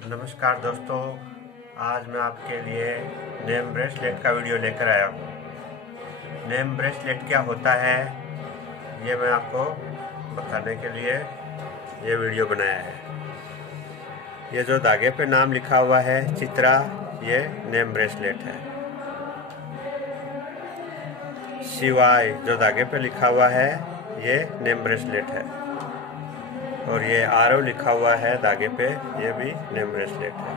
नमस्कार दोस्तों, आज मैं आपके लिए नेम ब्रेसलेट का वीडियो लेकर आया हूँ। नेम ब्रेसलेट क्या होता है ये मैं आपको बताने के लिए ये वीडियो बनाया है। ये जो धागे पे नाम लिखा हुआ है चित्रा, ये नेम ब्रेसलेट है। शिवाय जो धागे पे लिखा हुआ है ये नेम ब्रेसलेट है। और ये आरव लिखा हुआ है धागे पे, ये भी नेम ब्रेसलेट है।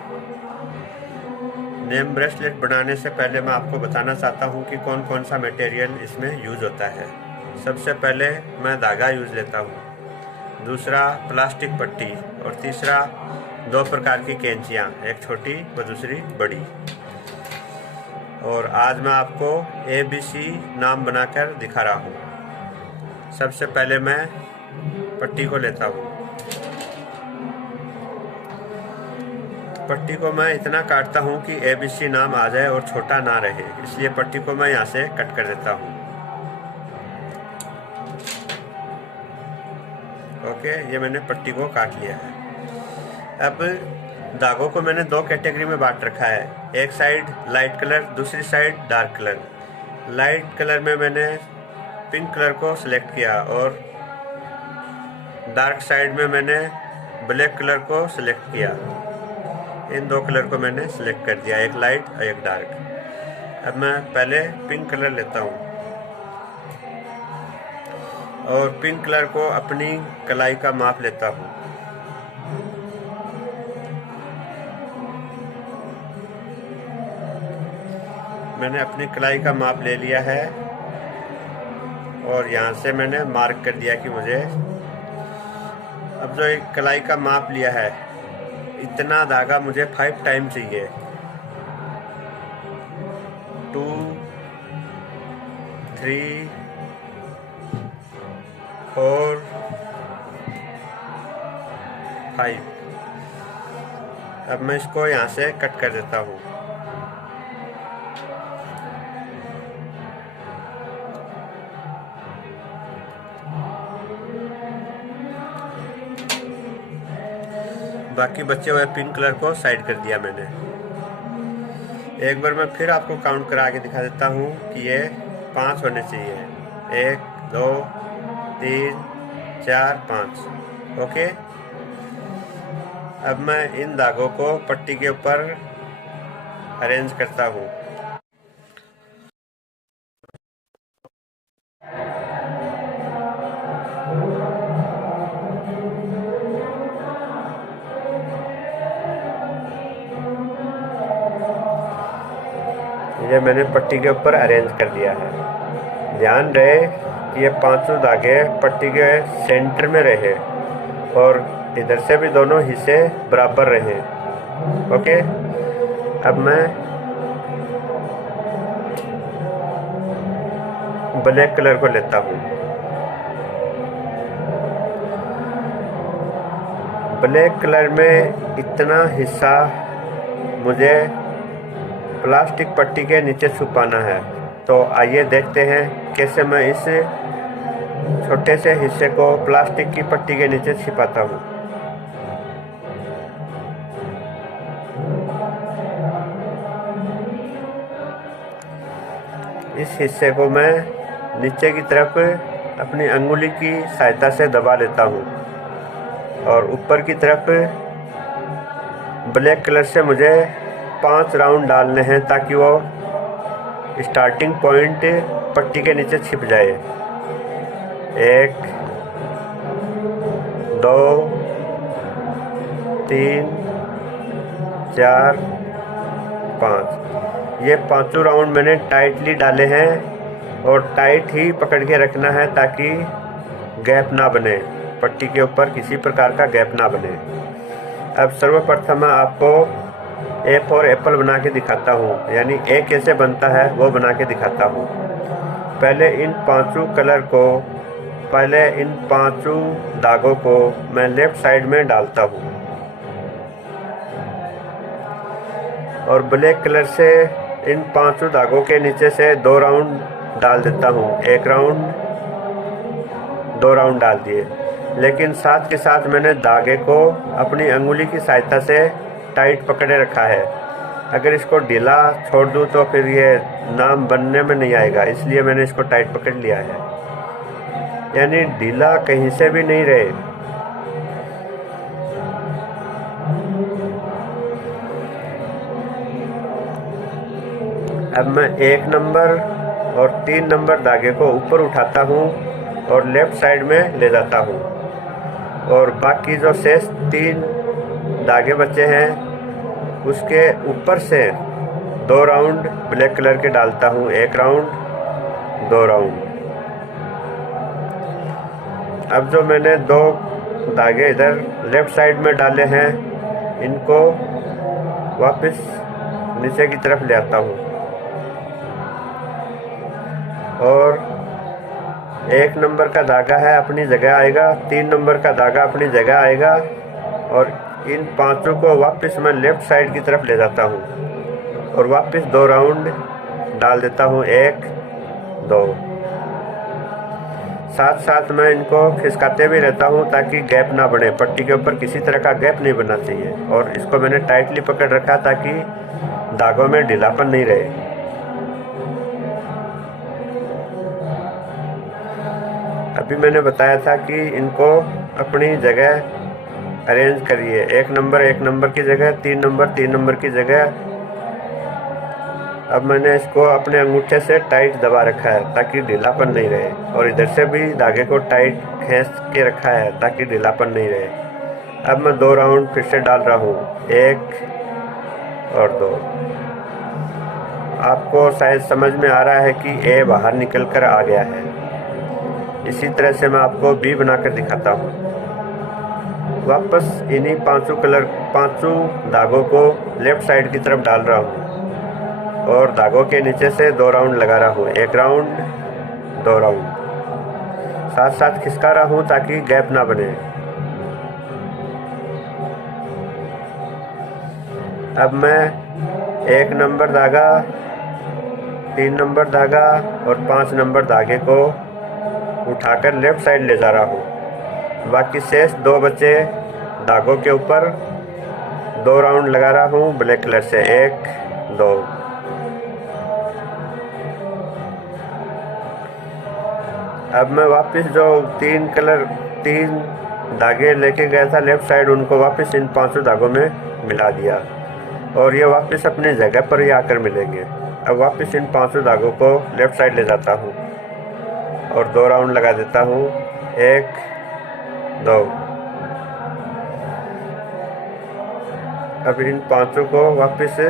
नेम ब्रेसलेट बनाने से पहले मैं आपको बताना चाहता हूँ कि कौन कौन सा मटेरियल इसमें यूज होता है। सबसे पहले मैं धागा यूज लेता हूँ, दूसरा प्लास्टिक पट्टी, और तीसरा 2 प्रकार की कैंचियाँ, एक छोटी व दूसरी बड़ी। और आज मैं आपको ABC नाम बनाकर दिखा रहा हूँ। सबसे पहले मैं पट्टी को लेता हूँ। पट्टी को मैं इतना काटता हूँ कि ABC नाम आ जाए और छोटा ना रहे, इसलिए पट्टी को मैं यहाँ से कट कर देता हूँ। ओके, ये मैंने पट्टी को काट लिया है। अब धागों को मैंने 2 कैटेगरी में बांट रखा है, एक साइड लाइट कलर, दूसरी side dark colour. Light colour में मैंने पिंक कलर को सिलेक्ट किया और डार्क साइड में मैंने ब्लैक कलर को सिलेक्ट किया। इन 2 कलर को मैंने सिलेक्ट कर दिया, एक लाइट और एक डार्क। अब मैं पहले पिंक कलर लेता हूँ और पिंक कलर को अपनी कलाई का माप लेता हूँ। मैंने अपनी कलाई का माप ले लिया है और यहाँ से मैंने मार्क कर दिया कि मुझे अब जो एक कलाई का माप लिया है इतना धागा मुझे 5 टाइम चाहिए। 2 3 4 5। अब मैं इसको यहाँ से कट कर देता हूँ। बाकी बचे हुए पिंक कलर को साइड कर दिया मैंने। एक बार मैं फिर आपको काउंट करा के दिखा देता हूँ कि ये 5 होने चाहिए। 1 2 3 4 5। ओके, अब मैं इन धागों को पट्टी के ऊपर अरेंज करता हूँ। ये मैंने पट्टी के ऊपर अरेंज कर दिया है। ध्यान रहे कि ये 5 धागे पट्टी के सेंटर में रहे और इधर से भी दोनों हिस्से बराबर रहे। ओके, अब मैं ब्लैक कलर को लेता हूँ। ब्लैक कलर में इतना हिस्सा मुझे प्लास्टिक पट्टी के नीचे छुपाना है। तो आइए देखते हैं कैसे मैं इस छोटे से हिस्से को प्लास्टिक की पट्टी के नीचे छिपाता हूँ। इस हिस्से को मैं नीचे की तरफ अपनी अंगुली की सहायता से दबा लेता हूँ और ऊपर की तरफ ब्लैक कलर से मुझे 5 राउंड डालने हैं ताकि वो स्टार्टिंग पॉइंट पट्टी के नीचे छिप जाए। 1 2 3 4 5। ये 5 राउंड मैंने टाइटली डाले हैं और टाइट ही पकड़ के रखना है ताकि गैप ना बने, पट्टी के ऊपर किसी प्रकार का गैप ना बने। अब सर्वप्रथम मैं आपको A फॉर एप्पल बना के दिखाता हूँ, यानी A कैसे बनता है वो बना के दिखाता हूँ। पहले इन 5 धागों को मैं लेफ्ट साइड में डालता हूँ और ब्लैक कलर से इन 5 धागों के नीचे से 2 राउंड डाल देता हूँ। 1 राउंड, 2 राउंड डाल दिए, लेकिन साथ के साथ मैंने धागे को अपनी अंगुली की सहायता से टाइट पकड़े रखा है। अगर इसको ढीला छोड़ दूं तो फिर ये नाम बनने में नहीं आएगा, इसलिए मैंने इसको टाइट पकड़ लिया है, यानी ढीला कहीं से भी नहीं रहे। अब मैं 1 नंबर और 3 नंबर धागे को ऊपर उठाता हूँ और लेफ्ट साइड में ले जाता हूँ, और बाकी जो शेष 3 धागे बचे हैं उसके ऊपर से 2 राउंड ब्लैक कलर के डालता हूँ, 1 राउंड 2 राउंड। अब जो मैंने 2 धागे इधर लेफ्ट साइड में डाले हैं इनको वापस नीचे की तरफ ले आता हूँ, और 1 नंबर का धागा है अपनी जगह आएगा, 3 नंबर का धागा अपनी जगह आएगा, और इन 5 को वापस मैं लेफ्ट साइड की तरफ ले जाता हूँ और वापस 2 राउंड डाल देता हूँ, 1 2। साथ साथ मैं इनको खिसकाते भी रहता हूँ ताकि गैप ना बने, पट्टी के ऊपर किसी तरह का गैप नहीं बनना चाहिए। और इसको मैंने टाइटली पकड़ रखा ताकि धागों में ढीलापन नहीं रहे। अभी मैंने बताया था कि इनको अपनी जगह अरेंज करिए, 1 नंबर की जगह, 3 नंबर की जगह। अब मैंने इसको अपने अंगूठे से टाइट दबा रखा है ताकि ढीलापन नहीं रहे, और इधर से भी धागे को टाइट खींच के रखा है ताकि ढीलापन नहीं रहे। अब मैं 2 राउंड फिर से डाल रहा हूँ, 1 और 2। आपको शायद समझ में आ रहा है कि ए बाहर निकल कर आ गया है। इसी तरह से मैं आपको बी बनाकर दिखाता हूँ। वापस इन्हीं 5 धागों को लेफ्ट साइड की तरफ डाल रहा हूँ और धागों के नीचे से 2 राउंड लगा रहा हूँ, 1 राउंड 2 राउंड। साथ साथ खिसका रहा हूँ ताकि गैप ना बने। अब मैं 1 नंबर धागा, 3 नंबर धागा और 5 नंबर धागे को उठाकर लेफ्ट साइड ले जा रहा हूँ। बाकी शेष 2 बचे धागों के ऊपर 2 राउंड लगा रहा हूँ ब्लैक कलर से, 1 2। अब मैं वापस जो 3 धागे लेके गया था लेफ्ट साइड, उनको वापस इन 5 धागों में मिला दिया, और ये वापस अपनी जगह पर ही आकर मिलेंगे। अब वापस इन 5 धागों को लेफ्ट साइड ले जाता हूँ और 2 राउंड लगा देता हूँ, 1 2। अब इन 5 को वापस से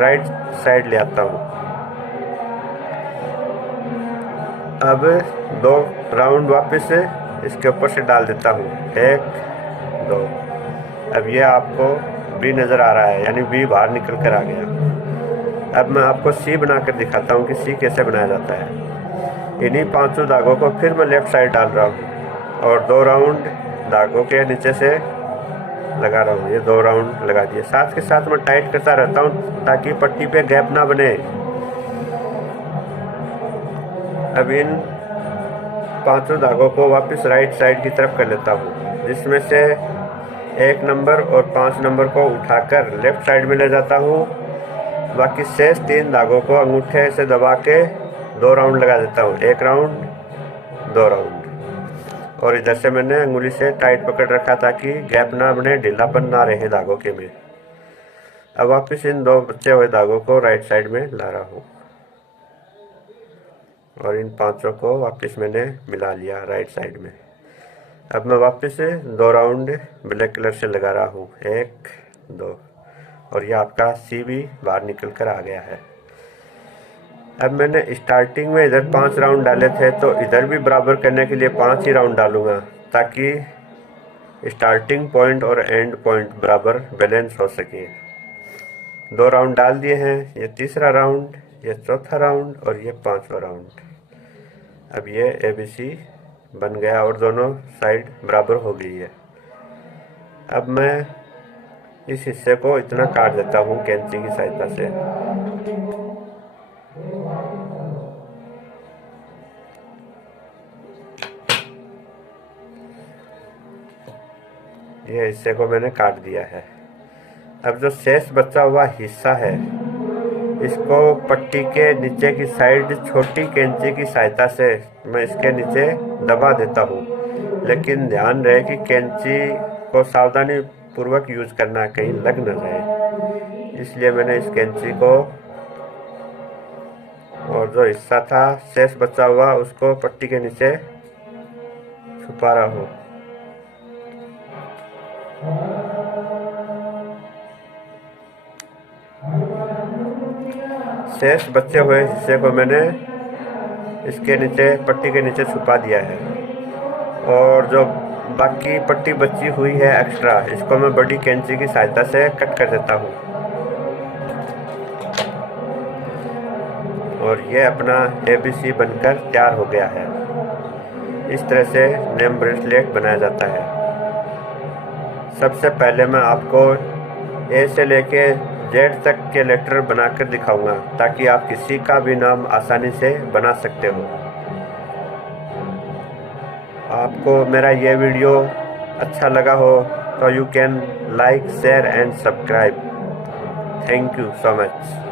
राइट साइड ले आता हूँ। अब 2 राउंड वापस से इसके ऊपर से डाल देता हूँ, 1 2। अब ये आपको बी नज़र आ रहा है, यानी बी बाहर निकल कर आ गया। अब मैं आपको सी बनाकर दिखाता हूँ कि सी कैसे बनाया जाता है। इन्हीं 5 धागों को फिर मैं लेफ्ट साइड डाल रहा हूँ और 2 राउंड धागों के नीचे से लगा रहा हूँ। ये 2 राउंड लगा दिए। साथ के साथ मैं टाइट करता रहता हूँ ताकि पट्टी पे गैप ना बने। अब इन 5 धागों को वापस राइट साइड की तरफ कर लेता हूँ, जिसमें से 1 नंबर और 5 नंबर को उठाकर लेफ्ट साइड में ले जाता हूँ। बाकी शेष 3 धागों को अंगूठे से दबा के 2 राउंड लगा देता हूँ, 1 राउंड 2 राउंड। और इधर से मैंने अंगुली से टाइट पकड़ रखा ताकि गैप ना बने, ढीलापन ना रहे धागों के में। अब वापस इन 2 बचे हुए धागों को राइट साइड में ला रहा हूँ और इन 5 को वापस मैंने मिला लिया राइट साइड में। अब मैं वापस से 2 राउंड ब्लैक कलर से लगा रहा हूँ, 1 2। और यह आपका सी भी बाहर निकल कर आ गया है। अब मैंने स्टार्टिंग में इधर 5 राउंड डाले थे, तो इधर भी बराबर करने के लिए 5 ही राउंड डालूंगा ताकि स्टार्टिंग पॉइंट और एंड पॉइंट बराबर बैलेंस हो सके। 2 राउंड डाल दिए हैं, ये तीसरा राउंड, ये चौथा राउंड और ये 5वां राउंड। अब ये ABC बन गया और दोनों साइड बराबर हो गई है। अब मैं इस हिस्से को इतना काट देता हूँ कैंची की सहायता से। ये हिस्से को मैंने काट दिया है। अब जो शेष बचा हुआ हिस्सा है, इसको पट्टी के नीचे की साइड छोटी कैंची की सहायता से मैं इसके नीचे दबा देता हूँ। लेकिन ध्यान रहे कि कैंची को सावधानी पूर्वक यूज करना, कहीं लग न जाए। इसलिए मैंने इस कैंची को और जो हिस्सा था शेष बचा हुआ उसको पट्टी के नीचे छुपा रहा हूँ। शेष बचे हुए हिस्से को मैंने इसके नीचे पट्टी के नीचे छुपा दिया है, और जो बाकी पट्टी बची हुई है एक्स्ट्रा, इसको मैं बड़ी कैंची की सहायता से कट कर देता हूँ। और ये अपना ABC बनकर तैयार हो गया है। इस तरह से नेम ब्रेसलेट बनाया जाता है। सबसे पहले मैं आपको A से लेके Z तक के लेटर बनाकर दिखाऊंगा, ताकि आप किसी का भी नाम आसानी से बना सकते हो। आपको मेरा ये वीडियो अच्छा लगा हो तो you can like, share and subscribe. Thank you so much.